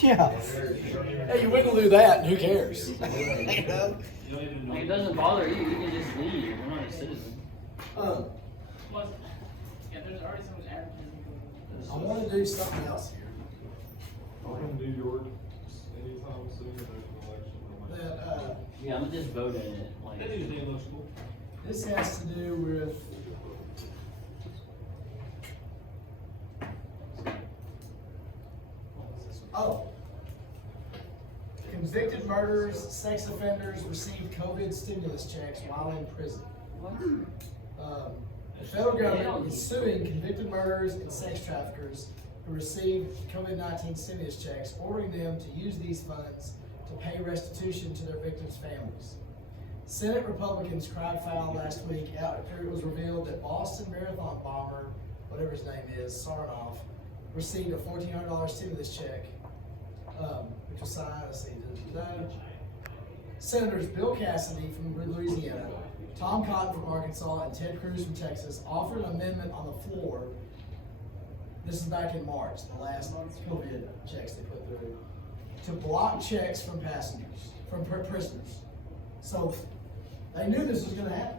Yeah. Hey, you win to do that, and who cares? You know? Like, it doesn't bother you. You can just leave. You're not a citizen. Plus, yeah, there's already so much advertising. I want to do something else here. I'm in New York anytime soon. There's an election. That, Yeah, I'm gonna just vote in it. Like, That usually looks cool. this has to do with convicted murderers, sex offenders receive COVID stimulus checks while in prison. The federal government is suing convicted murderers and sex traffickers who received COVID-19 stimulus checks, ordering them to use these funds to pay restitution to their victims' families. Senate Republicans cried foul last week after it was revealed that Boston Marathon bomber, whatever his name is, Sarnoff, received a $1,400 stimulus check, which was signed, Senators Bill Cassidy from Louisiana, Tom Cotton from Arkansas, and Ted Cruz from Texas offered an amendment on the floor. This is back in March, the last COVID checks they put through, to block checks from passengers, from prisoners. So they knew this was going to happen,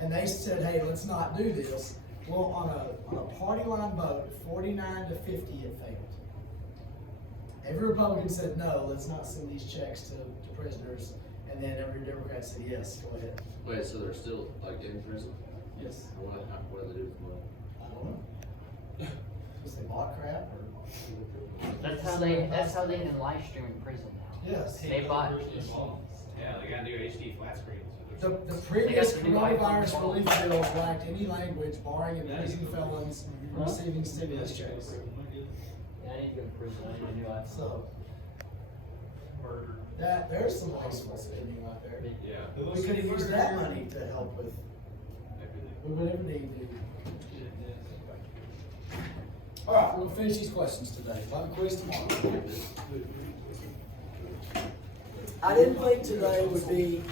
and they said, "Hey, let's not do this." Well, on a party line vote, 49 to 50, it failed. Every Republican said no, let's not send these checks to prisoners, and then every Democrat said yes, go ahead. Wait, so they're still like in prison? Yes. What do they do with the money? I don't know. Because they bought crap or? that's how they can live stream in prison now. Yes. They bought. Yeah, they got new HD flat screens. The previous They got the new coronavirus iPhone. relief bill lacked any language barring imprisoned felons from receiving stimulus checks. Yeah, I need to go to prison. I need a new iPhone. So, there's some wasteful spending out there. Yeah. We could have used that money to help with whatever they do. All right, we'll finish these questions today. We'll have a quiz tomorrow. I didn't think today would be.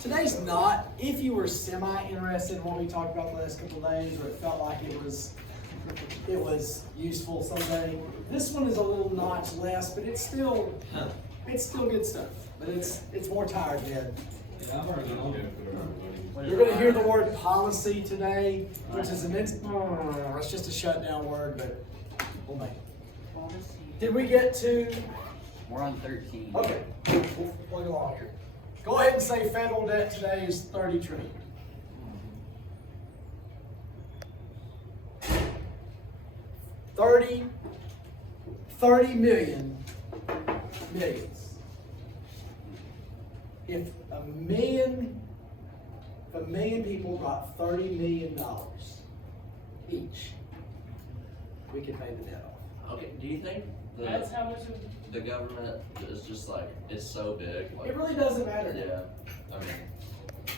Today's not. If you were semi-interested in what we talked about the last couple of days, or it felt like it was useful someday, this one is a little notch less, but it's still good stuff. But it's more tired than. You're going to hear the word policy today, which is it's just a shutdown word, but we'll make it. Did we get to? We're on 13. Okay, we'll go on here. Go ahead and say federal debt today is 30 trillion. $30 million millions. If a million people got $30 million each, we could pay the debt off. Okay, do you think That's how much of the government is just like, it's so big? Like, It really doesn't matter. yeah,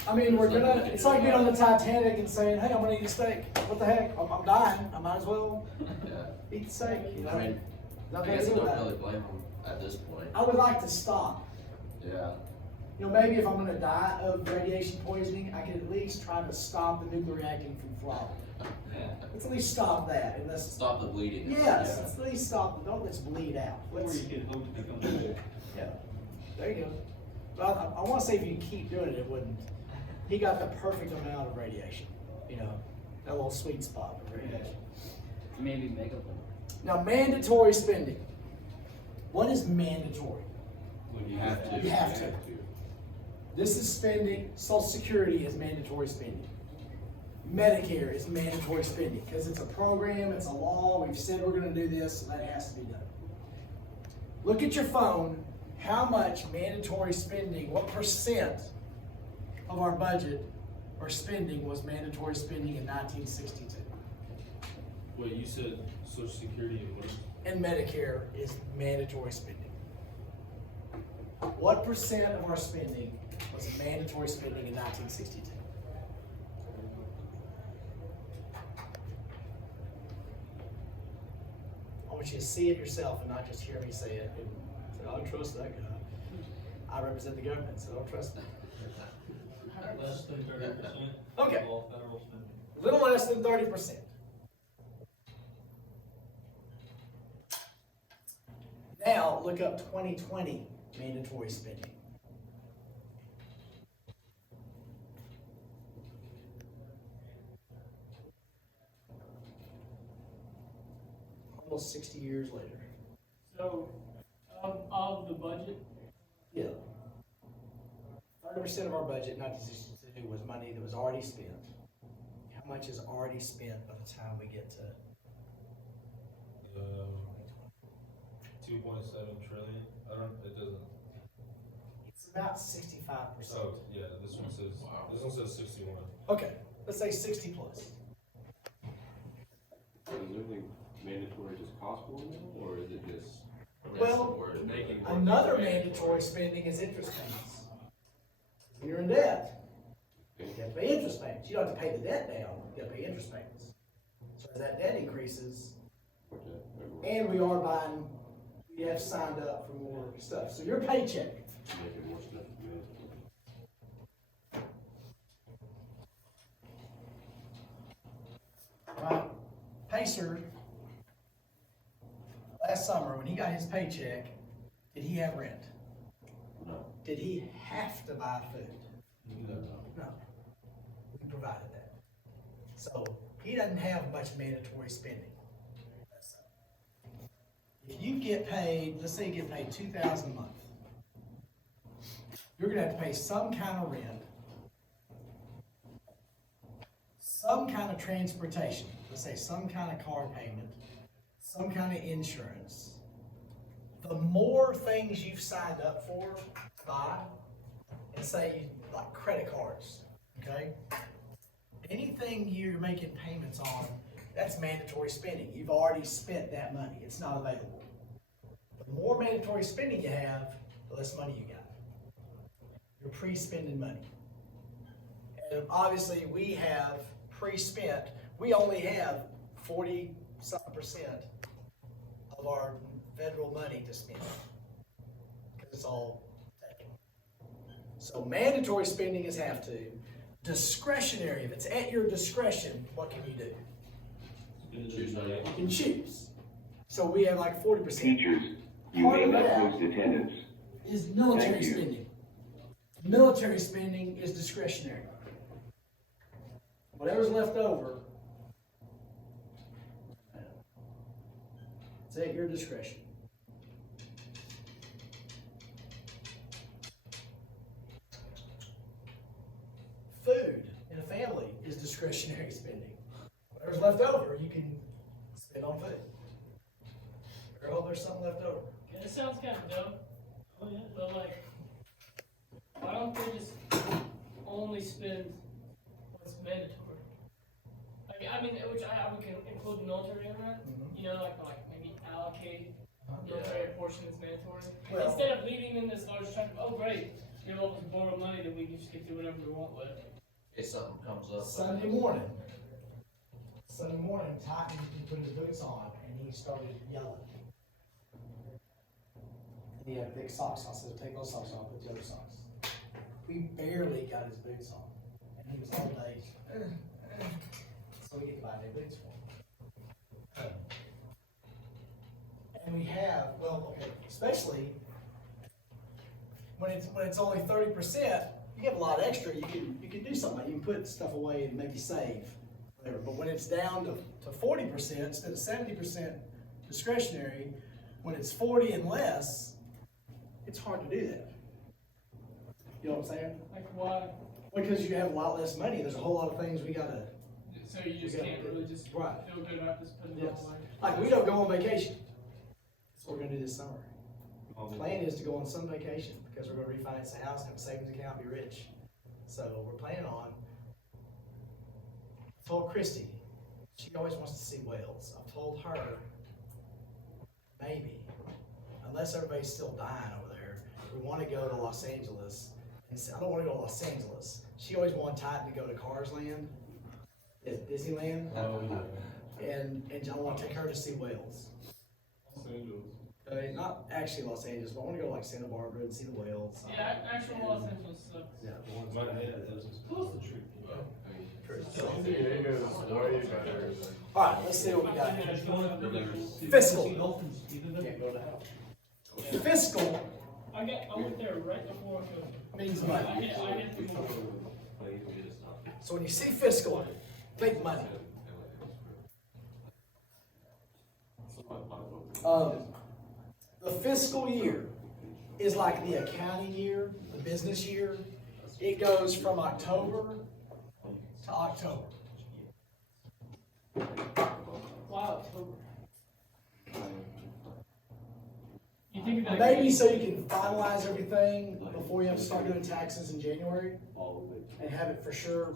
I mean, it's like being on the Titanic and saying, "Hey, I'm gonna eat a steak." What the heck? I'm dying. I might as well yeah. eat the steak. You know? I mean, I Nothing guess to I do don't with that. really blame them at this point. I would like to stop. Yeah. You know, maybe if I'm gonna die of radiation poisoning, I can at least try to stop the nuclear reacting from flying. Let's at least stop that. And let's Stop the bleeding. yes, let's at least stop. Don't let's bleed out. Let's, yeah, there you go. But I want to say if you keep doing it, it wouldn't. He got the perfect amount of radiation. You know, that little sweet spot of radiation. Maybe make up one. Now, mandatory spending. What is mandatory? When you have to. You have to. This is spending. Social Security is mandatory spending. Medicare is mandatory spending because it's a program, it's a law. We've said we're going to do this, so that has to be done. Look at your phone. How much mandatory spending, what percent of our budget or spending was mandatory spending in 1962? Wait, you said Social Security and what? And Medicare is mandatory spending. What percent of our spending was mandatory spending in 1962? I want you to see it yourself and not just hear me say it. And say, I don't trust that guy. I represent the government, so I don't trust them. Less than 30%. Okay. Of all federal spending. A little less than 30%. Now, look up 2020 mandatory spending. Almost 60 years later. So, of the budget, Yeah. 30% of our budget, 1962, was money that was already spent. How much is already spent by the time we get to 2.7 trillion. I don't. It doesn't. It's about 65%. Oh yeah, this one says 61. Okay, let's say 60 plus. Is everything mandatory just cost more now, or is it just? Well, Making another mandatory spending is interest payments. When you're in debt, you have to pay interest payments. You don't have to pay the debt down, you have to pay interest payments. So as that debt increases, and we have signed up for more stuff. So your paycheck, Making more stuff mandatory. right? Pacer, last summer when he got his paycheck, did he have rent? No. Did he have to buy food? No. No. We provided that. So he doesn't have much mandatory spending. If you get paid, let's say you get paid $2,000 a month, you're gonna have to pay some kind of rent, some kind of transportation, let's say some kind of car payment, some kind of insurance. The more things you've signed up for, buy, and say like credit cards, okay? Anything you're making payments on, that's mandatory spending. You've already spent that money. It's not available. The more mandatory spending you have, the less money you got. You're pre-spending money. And obviously we have pre-spent, we only have 40-something% of our federal money to spend. Because it's all taken. So mandatory spending is have to. Discretionary, if it's at your discretion, what can you do? Choose not yet. You can choose. So we have like 40%. Teachers, you Part may of not that post attendance. is military Thank you. spending. Military spending is discretionary. Whatever's left over, it's at your discretion. Food in a family is discretionary spending. Whatever's left over, you can spend on food. Girl, there's something left over. and it sounds kind of dumb, but like, why don't they just only spend what's mandatory? Like, I mean, which I would include the military in that, Mhm. you know, like maybe allocate military portion that's mandatory. Well- Instead of leaving them this large chunk, oh great, you're able to borrow money that we can just get do whatever we want with. If something comes up. Sunday morning, Titan put his boots on and he started yelling. And he had big socks. I said, take those socks off, put the other socks. We barely got his boots on. And he was all day, so we get to buy new boots for him. And we have, well, okay, especially when it's only 30%, you have a lot extra, you can do something, you can put stuff away and maybe save, whatever. But when it's down to 40%, instead of 70% discretionary, when it's 40 and less, it's hard to do that. You know what I'm saying? Like why? Because you have a lot less money, there's a whole lot of things we gotta, So you just We gotta can't do- really just right. feel good about just putting it Yes. all away. like we don't go on vacation. That's what we're gonna do this summer. The plan is to go on some vacation, because we're gonna refinance the house, have a savings account, be rich. So we're planning on, I told Christy, she always wants to see whales. I've told her, maybe, unless everybody's still dying over there, we wanna go to Los Angeles. And I don't wanna go to Los Angeles. She always wanted Titan to go to Cars Land, at Disneyland, and I wanna take her to see whales. Los Angeles. Not actually Los Angeles, but I wanna go to like Santa Barbara and see the whales. Yeah, actual Los Angeles sucks. Yeah, the ones. My head is. San Diego's way better. Alright, let's see what we got here. Fiscal. Can't go to hell. Fiscal I went there right before COVID. means I money. had to go. So when you see fiscal, think money. The fiscal year is like the accounting year, the business year. It goes from October to October. Wow, October. You think about Maybe so you can finalize everything before you have to start doing taxes in January and have it for sure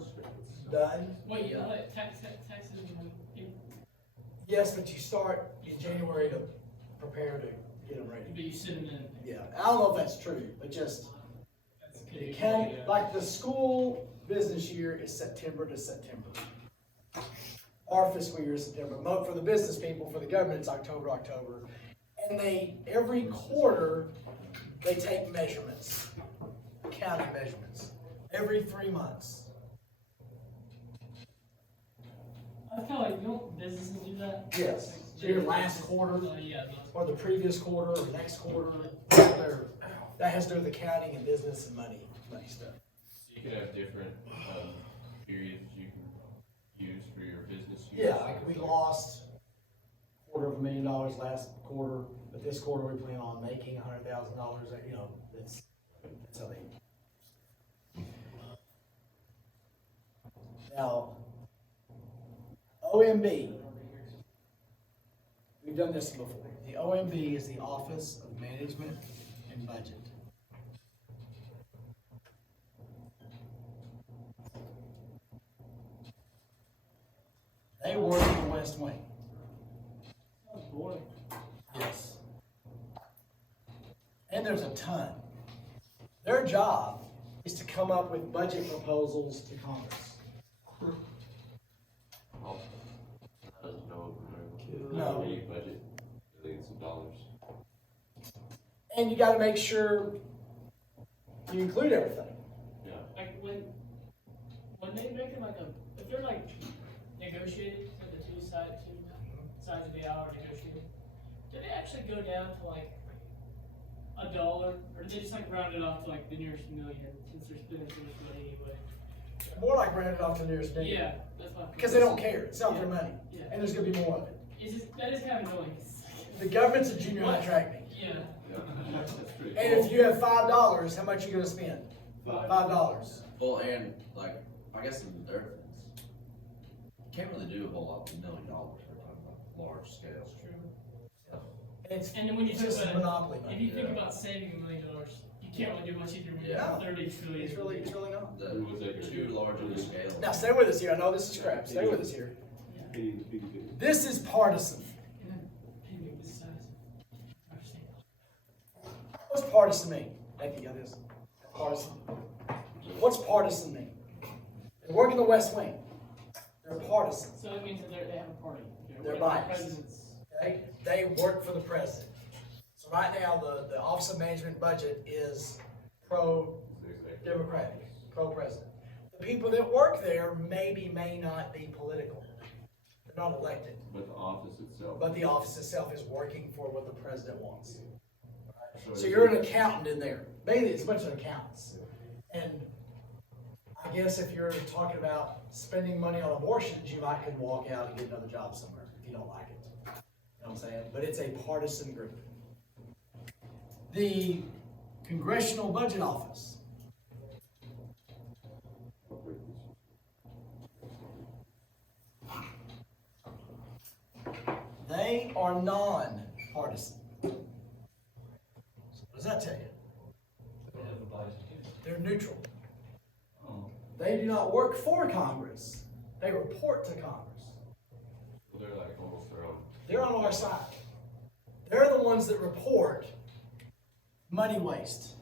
done. Wait, you let taxes in, Yes, but you start in January to prepare to get them ready. but you sit them in. Yeah, I don't know if that's true, but just the county, like the school business year is September to September. Our fiscal year is September. But for the business people, for the government, it's October to October. And every quarter, they take measurements, county measurements, every 3 months. I feel like, don't businesses do that? Yes. So your last quarter, Yeah, or the previous quarter, or next quarter, that has to do with accounting and business and money stuff. You could have different, periods you can use for your business use. Yeah, like we lost $250,000 last quarter, but this quarter we plan on making $100,000. You know, that's how they. Now, OMB, we've done this before. The OMB is the Office of Management and Budget. They work in the West Wing. That's boring. Yes. And there's a ton. Their job is to come up with budget proposals to Congress. Doesn't know No. any budget, billions of dollars. And you gotta make sure you include everything. Yeah. Like when they make it like if they're like negotiating with the two sides of the hour negotiating, do they actually go down to like $1, or do they just like round it off to like the nearest million since they're spending so much money anyway? More like rounded off to the nearest million. Yeah, that's what. Because they don't care. It's not their money. Yeah. And there's gonna be more of it. That is kind of annoying. The government's a junior high track meet. Yeah. That's pretty And if you have $5, how much are you gonna spend? $5. Well, and like, I guess in their defense, you can't really do a whole lot with $1 million. We're talking about large scale. And then when you It's think just about monopoly if money. you think about saving $1 million, you can't really do much either when Yeah. you're 30 trillion. It's really not. The too large of a scale. Now stay with us here. I know this is crap. Stay with us here. This is partisan. Paying this size. Understand. What's partisan mean? Thank you, got this. Partisan. What's partisan mean? They work in the West Wing. They're partisan. So it means that they have a party. They're the biased. president's. Okay? They work for the president. So right now, the Office of Management and Budget is pro-democratic, pro-president. The people that work there may not be political. They're not elected. But the office itself. But the office itself is working for what the president wants. So you're an accountant in there. Mainly, it's a bunch of accountants. And I guess if you're talking about spending money on abortions, you might could walk out and get another job somewhere if you don't like it. You know what I'm saying? But it's a partisan group. The Congressional Budget Office. They are non-partisan. So what does that tell you? They're neutral. They do not work for Congress. They report to Congress. So they're like almost their own. They're on our side. They're the ones that report money waste,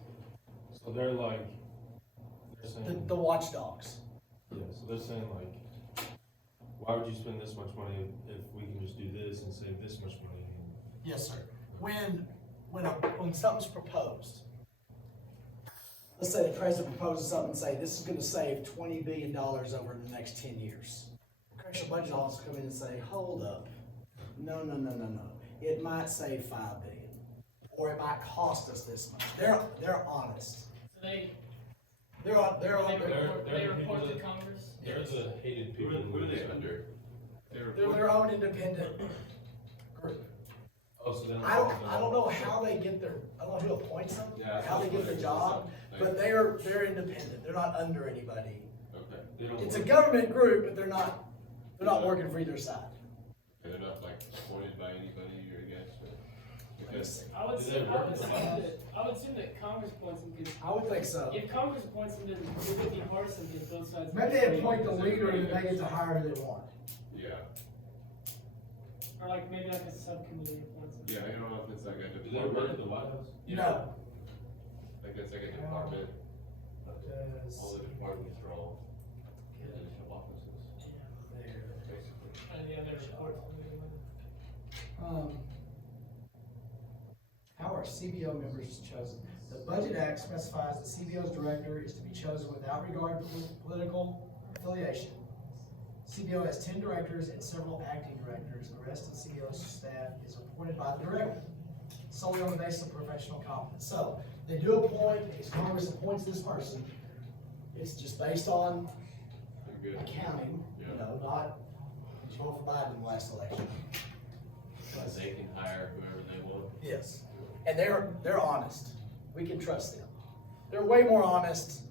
So they're like, they're saying, the watchdogs. yeah, so they're saying like, why would you spend this much money if we can just do this and save this much money? Yes, sir. When something's proposed, let's say the president proposes something and say, this is gonna save $20 billion over the next 10 years. The Congressional Budget Office will come in and say, hold up. No. It might save $5 billion. or it might cost us this much. They're honest. So they They're on, they report, they're they the people report to that- Congress. They're the hated Who people. are they under? they're their own independent group. Oh, so then. I don't know how they get their, I don't know who appoints them, Yeah, or how they get their job, but they're independent, they're not under anybody. Okay, They don't It's a work. government group, but they're not working for either side. they're not like appointed by anybody, or I guess, or, because, I would Do say, they work at the White House? I would assume that Congress appoints them because I would think so. if Congress appoints them, then it would be partisan because both sides. Maybe they appoint the leader and then they get to hire who they want. yeah, Or like maybe like a subcommittee appoints them. yeah, I don't know if it's like a Do they work at department, the White House? No. like it's like a department, all the departments are all, Yeah, they have offices. basically. Yeah, they report to me. How are CBO members chosen? The Budget Act specifies the CBO's director is to be chosen without regard to political affiliation. CBO has 10 directors and several acting directors. The rest of the CBO's staff is appointed by the director, solely on the basis of professional competence. So, they do appoint, if Congress appoints this person, it's just based on They're good. accounting, you know, not, you vote for Biden in the last election. Because they can hire whoever they want. Yes, and they're honest. We can trust them. They're way more honest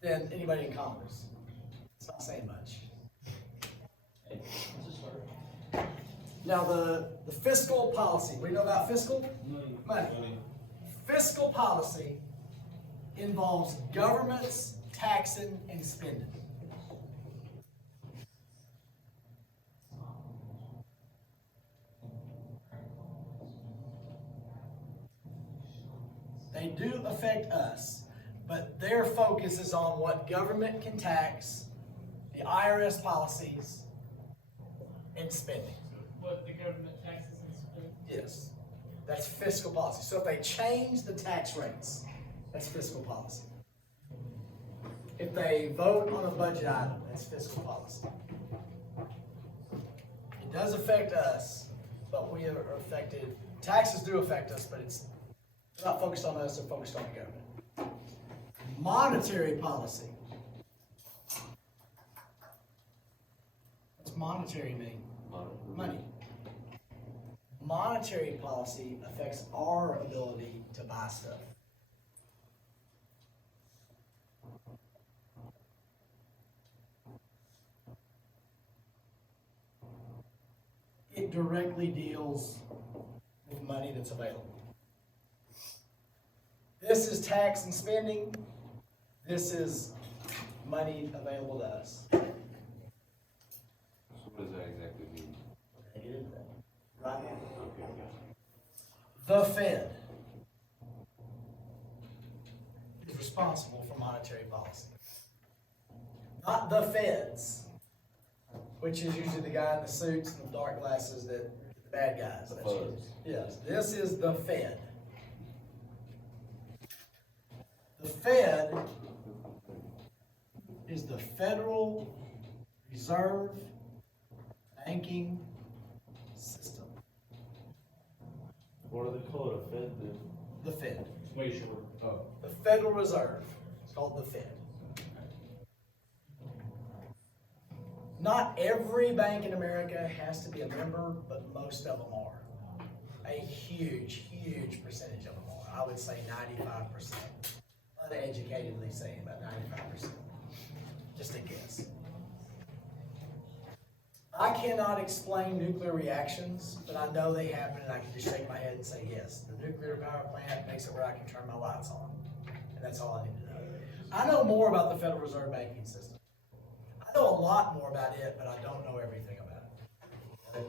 than anybody in Congress. It's not saying much. Hey, let's just start. Now, the fiscal policy, what do you know about fiscal? Money. Fiscal policy involves governments taxing and spending. They do affect us, but their focus is on what government can tax, the IRS policies, and spending. What the government taxes and spends. Yes, that's fiscal policy. So if they change the tax rates, that's fiscal policy. If they vote on a budget item, that's fiscal policy. It does affect us, but we are affected, taxes do affect us, but it's not focused on us, they're focused on the government. Monetary policy. What's monetary mean? Money. Monetary policy affects our ability to buy stuff. It directly deals with money that's available. This is tax and spending. This is money available to us. So what does that exactly mean? Right? Okay, The Fed is responsible for monetary policy. Not the feds, which is usually the guy in the suits and the dark glasses that the bad guys. The That's usually- fuzz. Yes, this is the Fed. The Fed is the Federal Reserve Banking System. What do they call it, a Fed then? The Fed. Way short. Oh. The Federal Reserve. It's called the Fed. Not every bank in America has to be a member, but most of them are. A huge, huge percentage of them are. I would say 95%. Uneducatedly saying about 95%. Just a guess. I cannot explain nuclear reactions, but I know they happen and I can just shake my head and say, yes, the nuclear power plant makes it where I can turn my lights on. And that's all I need to know. I know more about the Federal Reserve banking system. I know a lot more about it, but I don't know everything about it.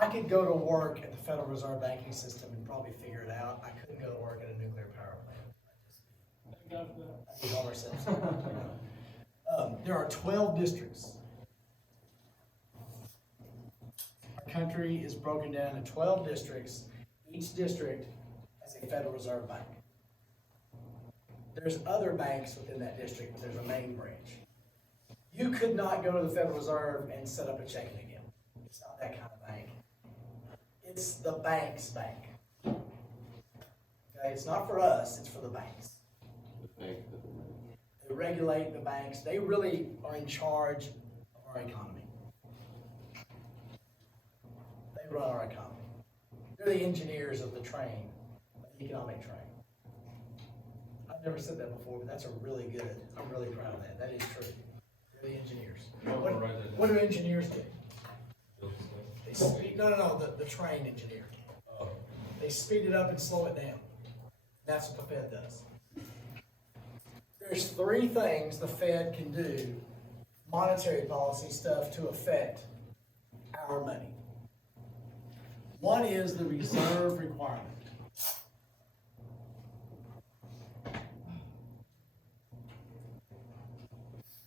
I could go to work at the Federal Reserve banking system and probably figure it out. I couldn't go to work at a nuclear power plant. Thank God for that. I'd be Homer Simpson. There are 12 districts. Our country is broken down into 12 districts. Each district has a Federal Reserve bank. There's other banks within that district, but there's a main branch. You could not go to the Federal Reserve and set up a checking account. It's not that kind of bank. It's the bank's bank. Okay, it's not for us, it's for the banks. The bank that they're running. They regulate the banks. They really are in charge of our economy. They run our economy. They're the engineers of the train, the economic train. I've never said that before, but that's a really good, I'm really proud of that. That is true. They're the engineers. What do engineers do? They speed, no, the train engineer. They speed it up and slow it down. That's what the Fed does. There's three things the Fed can do, monetary policy stuff, to affect our money. One is the reserve requirement.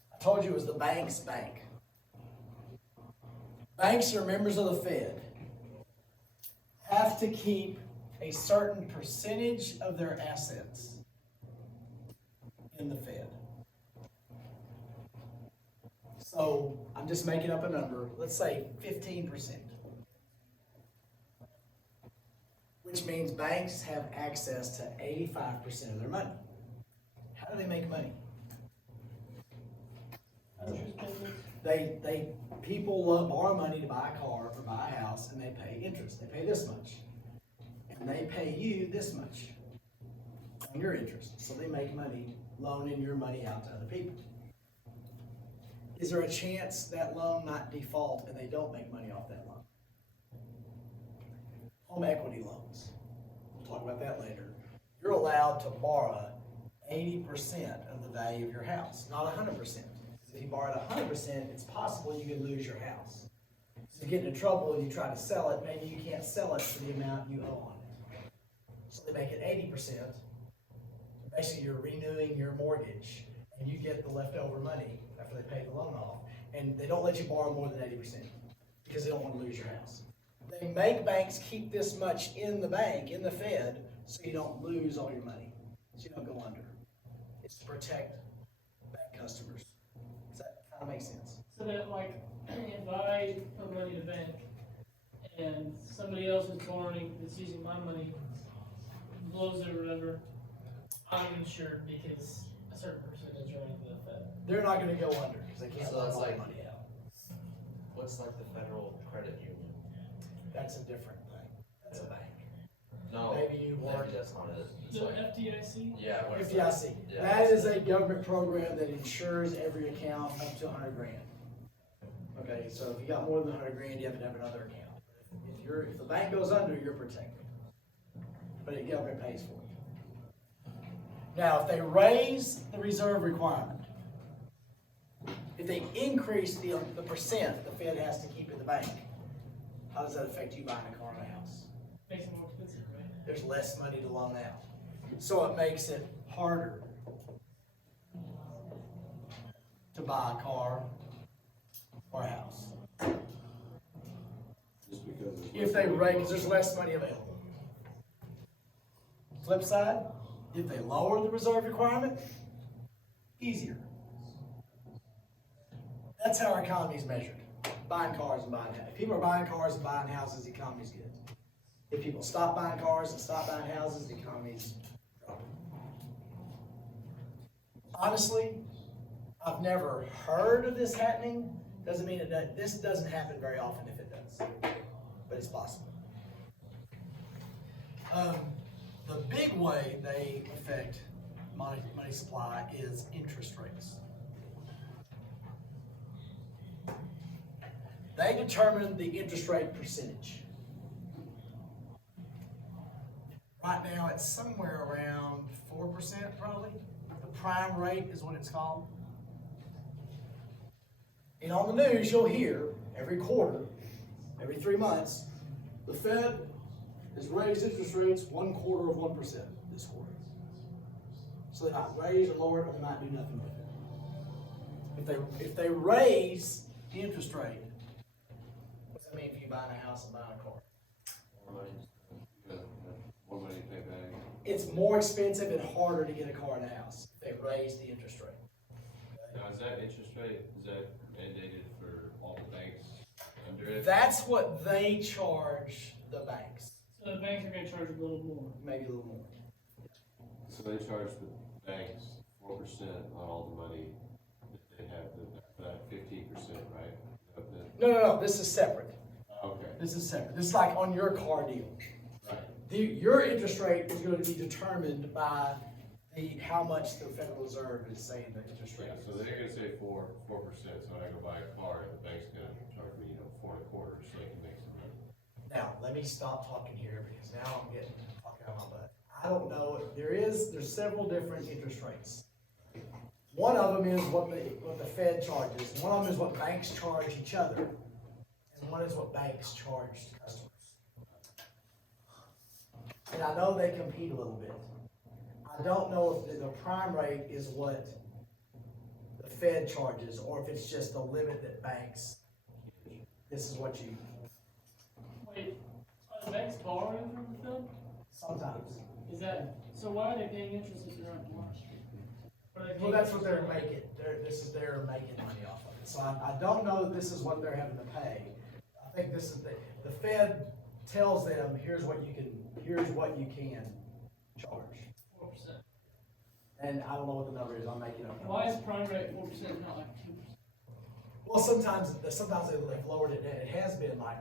I told you it was the bank's bank. Banks are members of the Fed, have to keep a certain percentage of their assets in the Fed. So I'm just making up a number, let's say 15%. Which means banks have access to 85% of their money. How do they make money? People borrow money to buy a car or buy a house, and they pay interest. They pay this much. And they pay you this much on your interest. So they make money loaning your money out to other people. Is there a chance that loan might default and they don't make money off that loan? Home equity loans. We'll talk about that later. You're allowed to borrow 80% of the value of your house, not 100%. If you borrowed 100%, it's possible you could lose your house. So you get into trouble and you try to sell it, maybe you can't sell it for the amount you owe on it. So they make it 80%. Basically, you're renewing your mortgage, and you get the leftover money after they pay the loan off. And they don't let you borrow more than 80% because they don't want to lose your house. They make banks keep this much in the bank, in the Fed, so you don't lose all your money, so you don't go under. It's to protect bank customers. Does that kind of make sense? So that, like, if I put money in a bank and somebody else is borrowing, that's using my money, blows it or whatever, I'm insured because a certain percentage running to the Fed. They're not going to go under because they can't So loan that's all their like- money out. What's like the federal credit union? That's a different thing. That's a bank. No, Maybe you work. maybe that's not it. It's The like, FDIC? yeah, what is that? FDIC. Yeah. That is a government program that insures every account up to 100 grand. Okay, so if you got more than 100 grand, you have to have another account. If the bank goes under, you're protected. But the government pays for it. Now, if they raise the reserve requirement, if they increase the percent the Fed has to keep in the bank, how does that affect you buying a car and a house? Makes it more expensive, right? There's less money to loan out. So it makes it harder to buy a car or a house. Just because. If they raise, there's less money available. Flip side, if they lower the reserve requirement, easier. That's how our economy is measured. Buying cars and buying houses. If people are buying cars and buying houses, the economy's good. If people stop buying cars and stop buying houses, the economy's dropping. Honestly, I've never heard of this happening. Doesn't mean this doesn't happen very often if it does, but it's possible. The big way they affect money supply is interest rates. They determine the interest rate percentage. Right now, it's somewhere around 4% probably. The prime rate is what it's called. And on the news, you'll hear every quarter, every 3 months, the Fed has raised interest rates 1/4 of 1% this quarter. So they might raise or lower it, or they might do nothing with it. If they raise the interest rate, what's that mean for you buying a house and buying a car? More money, because more money to pay back. It's more expensive and harder to get a car and a house if they raise the interest rate. Now, is that interest rate, is that mandated for all the banks drift. That's what they charge the banks, So the banks are gonna charge a little more. maybe a little more. So they charge the banks 4% on all the money that they have, that 15%, right? No, this is separate. Okay, This is separate. This is like on your car deal. right. Your interest rate is going to be determined by how much the Federal Reserve is saying the interest rate Yeah, is. so they're gonna say 4%, so when I go buy a car, the bank's gonna charge me, 4.25, so they can make some money. Now, let me stop talking here because now I'm getting talking out of my butt. I don't know, there's several different interest rates. One of them is what the Fed charges, one of them is what banks charge each other, and one is what banks charge customers. And I know they compete a little bit. I don't know if the prime rate is what the Fed charges, or if it's just the limit that banks, this is what you, Wait, are the banks borrowing from the Fed? sometimes. Is that, so why are they paying interest if they're not borrowing? Are they Well, paying that's what they're interest? making, they're making money off of it, so I don't know that this is what they're having to pay. I think this is, the Fed tells them, here's what you can charge. 4%. And I don't know what the number is, I'm making up. Why numbers. is prime rate 4%, not like 2%? Well, sometimes they've lowered it, and it has been like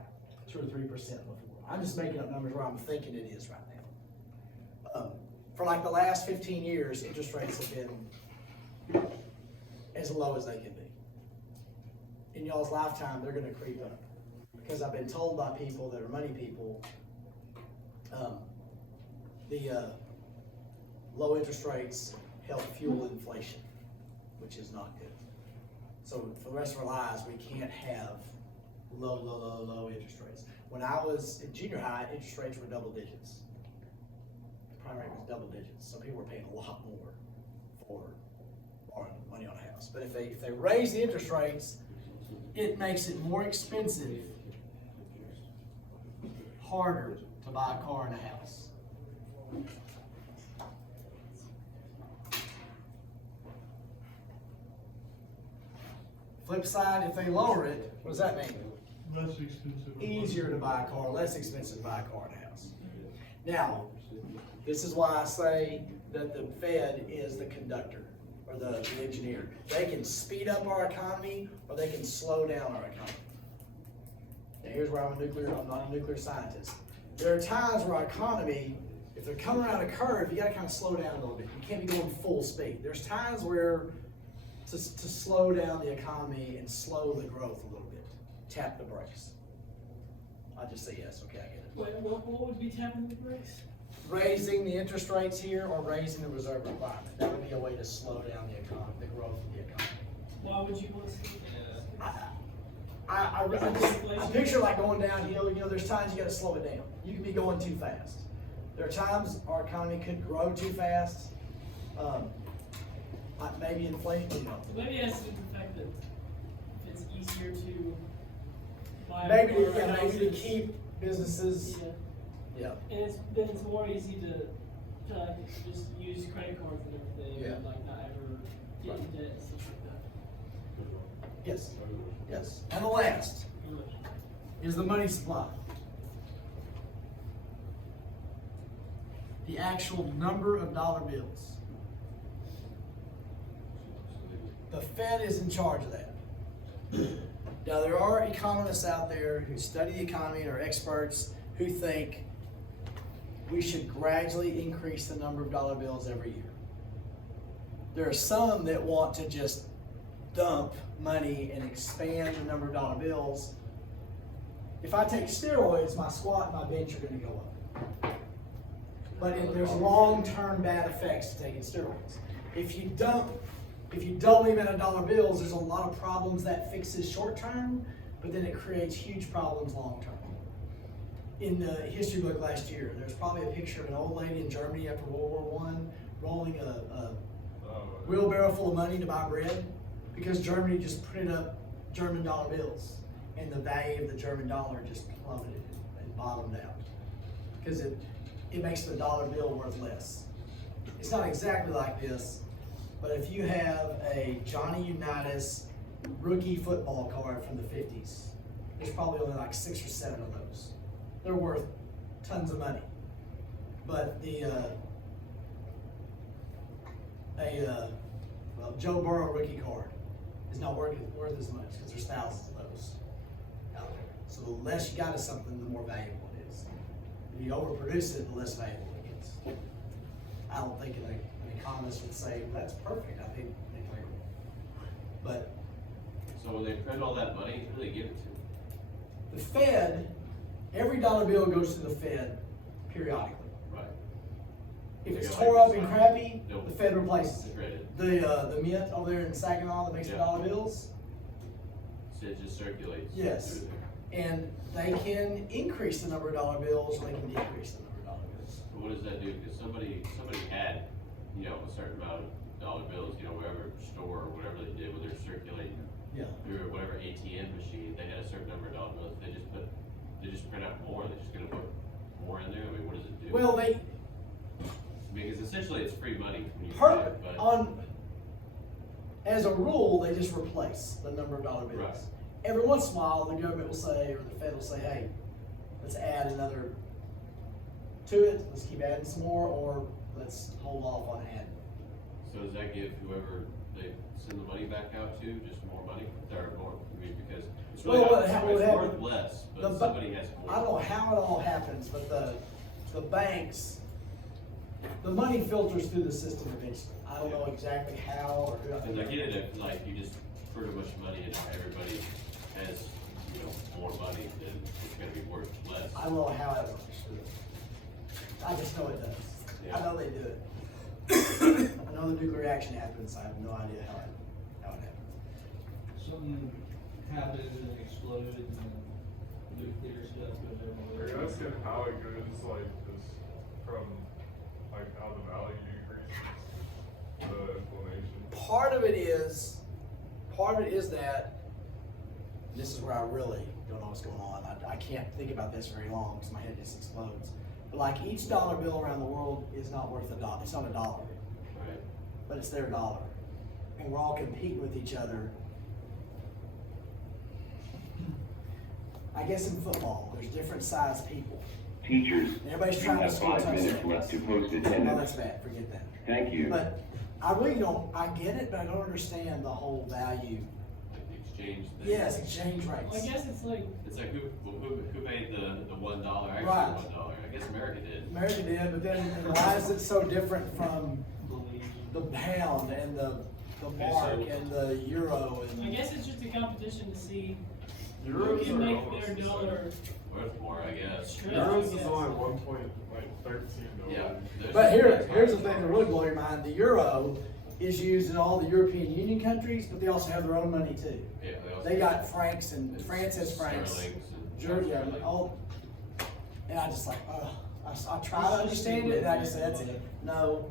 2 or 3% before. I'm just making up numbers where I'm thinking it is right now. For like the last 15 years, interest rates have been as low as they can be. In y'all's lifetime, they're gonna creep up. Because I've been told by people that are money people, the low interest rates help fuel inflation, which is not good. So for the rest of our lives, we can't have low interest rates. When I was in junior high, interest rates were double digits. The prime rate was double digits. Some people were paying a lot more for borrowing money on a house. But if they raise the interest rates, it makes it more expensive, harder to buy a car and a house. Flip side, if they lower it, what does that mean? Less expensive. Easier to buy a car, less expensive to buy a car and a house. Now, this is why I say that the Fed is the conductor or the engineer. They can speed up our economy or they can slow down our economy. Now here's where I'm not a nuclear scientist. There are times where our economy, if they're coming around a curve, you gotta kind of slow down a little bit. You can't be going full speed. There's times where to slow down the economy and slow the growth a little bit. Tap the brakes. I'll just say yes, okay, I get it. Wait, what would be tapping the brakes? Raising the interest rates here or raising the reserve requirement. That would be a way to slow down the economy, the growth of the economy. Why would you want to see that? I picture like going downhill, there's times you gotta slow it down. You can be going too fast. There are times our economy could grow too fast. Maybe inflation, Maybe it has to do with the fact that it's easier to buy a Maybe car or to houses. keep businesses, Yeah. yeah. And it's more easy to like just use credit cards and everything, Yeah. and like not ever get in debt and stuff like that. Yes. And the last is the money supply. The actual number of dollar bills. The Fed is in charge of that. Now, there are economists out there who study the economy and are experts who think we should gradually increase the number of dollar bills every year. There are some that want to just dump money and expand the number of dollar bills. If I take steroids, my squat and my bench are going to go up. But there's long-term bad effects to taking steroids. If you double the amount of dollar bills, there's a lot of problems that fixes short-term, but then it creates huge problems long-term. In the history book last year, there's probably a picture of an old lady in Germany after World War I rolling a wheelbarrow full of money to buy bread because Germany just printed up German dollar bills and the value of the German dollar just plummeted and bottomed out because it makes the dollar bill worth less. It's not exactly like this, but if you have a Johnny Unitas rookie football card from the 50s there's probably only like 6 or 7 of those. They're worth tons of money. But well, Joe Burrow rookie card is not worth as much because there's thousands of those out there. So the less you got of something, the more valuable it is. If you overproduce it, the less valuable it gets. I don't think an economist would say, well, that's perfect. I think like, but So when they print all that money, who do they give it to? the Fed, every dollar bill goes to the Fed periodically. Right. If it's Yeah, tore like up and this, crappy, nope. the Fed replaces it. Shredded. The mint over there in Saginaw that makes the Yeah. dollar bills, So it just circulates. Yes. through there. and they can increase the number of dollar bills or they can decrease the number of dollar bills. But what does that do? Because somebody had, you know, a certain amount of dollar bills, you know, wherever store or whatever they did, where they're circulating Yeah. through whatever ATM machine, they had a certain number of dollar bills. They just print out more. They're just gonna put more in there. I mean, what does it do? Well, Because essentially it's free money when you per, print it, but as a rule, they just replace the number of dollar bills. Right. Every once in a while, the government will say, or the Fed will say, hey, let's add another to it, let's keep adding some more, or let's hold off on adding. so does that give whoever they send the money back out to just more money? Or more, I mean, because it's really Well, not, what it's happened- worth less, the but bu- somebody has more. I don't know how it all happens, but the banks, the money filters through the system eventually. I don't know exactly how or who. Cause I get it, if like you just pretty much money and everybody has, you know, more money, then it's gonna be worth less. I don't know how it works. I just know it does. Yeah. I know they do it. I know the nuclear reaction happens. I have no idea how it happens. Something happened and exploded and nuclear stuff goes Are everywhere. you asking how it goes, like, this, from, like, how the value decreases, the inflammation? Part of it is that, this is where I really don't know what's going on. I can't think about this very long because my head just explodes. But like each dollar bill around the world is not worth $1. It's not $1, Right. but it's their dollar. And we're all competing with each other. I guess in football, there's different sized people. Teachers, Everybody's you trying to have score 5 minutes touchdowns. left to post No, attendance. that's bad, forget that. Thank you. But I really don't, I get it, but I don't understand the whole value. Like the exchange thing. Yes, exchange Well, I rates. guess it's like, It's like who paid the $1, actually Right. $1? I guess America did. America did, but then why is it so different from the pound and the mark and the euro I and? guess it's just a competition to see who Euros can are make almost their the same. dollar Worth more, I guess. strip. Euros I is guess. only $1.13. Yeah. there's- But here's the thing that really blows your mind, the euro is used in all the European Union countries, but they also have their own money too. Yeah, also- They got francs and France has francs. Sterlings and- Georgia, all, and I just like, I try to understand it, and I just say, that's it. No,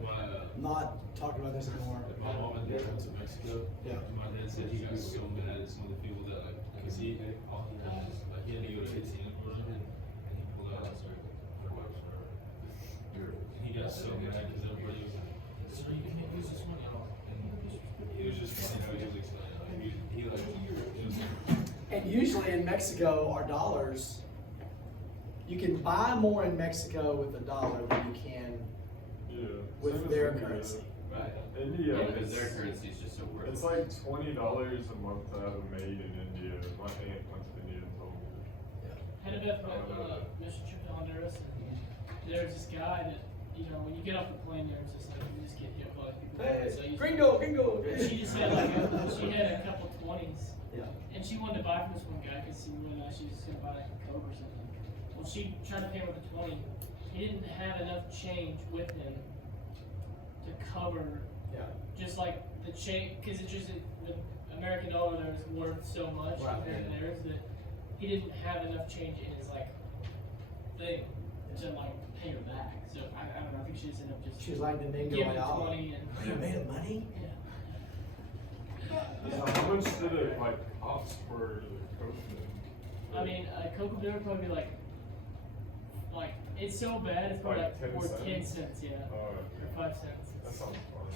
I'm not talking about this anymore. My mom and dad went to Mexico. Yeah. And my dad said he got so mad at some of the people that cause he all he had is like he had to go to ATM or something, and he pulled out and started and he got so mad because everybody was like, "Sir, you can't use this money at all." And it was just funny how he was explaining. He like it was. And usually in Mexico, our dollars, you can buy more in Mexico with a dollar than you can Yeah. with Same as their India. Currency. Right. India, Yeah, because their it's, currency is just so worth. it's like $20 a month to have a maid in India. My aunt went to India and told me. Had a bit of mission trip to Honduras, and there's this guy that, you know, when you get off the plane there, it's just like, you just get hit by people. So you- Gringo. She just had like, she had a couple 20s. Yeah. And she wanted to buy from this one guy because he really nice. She was gonna buy like a Coke or something. Well, she tried to pay him with a 20. He didn't have enough change with him to cover Yeah. just like the change, because it's just the American dollar there is worth so much Right. compared to theirs that he didn't have enough change in his like thing to like pay her back. So I don't know. I think she just ended up just She was like the giving Dingo him like, oh, 20 and you made of money? yeah. So how much did it like cost for the coach? I mean, a Coke beer would probably be like it's so bad. It's probably Like like 10 worth cents? 10 cents, yeah, Oh, or 5 cents. that sounds fun.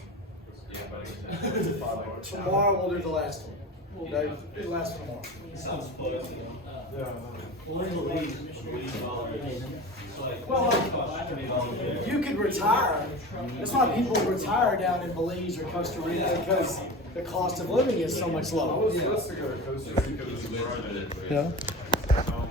Yeah, but It's $5. Tomorrow we'll do the last one. Well, No, do the last one tomorrow. Sounds fun. Well, in Belize, it's like, Well, it costs $20 there. You could retire. That's why people retire down in Belize or Costa Rica, because the cost of living is so much I lower. was supposed to go to Costa Rica this Friday. Yeah. Um,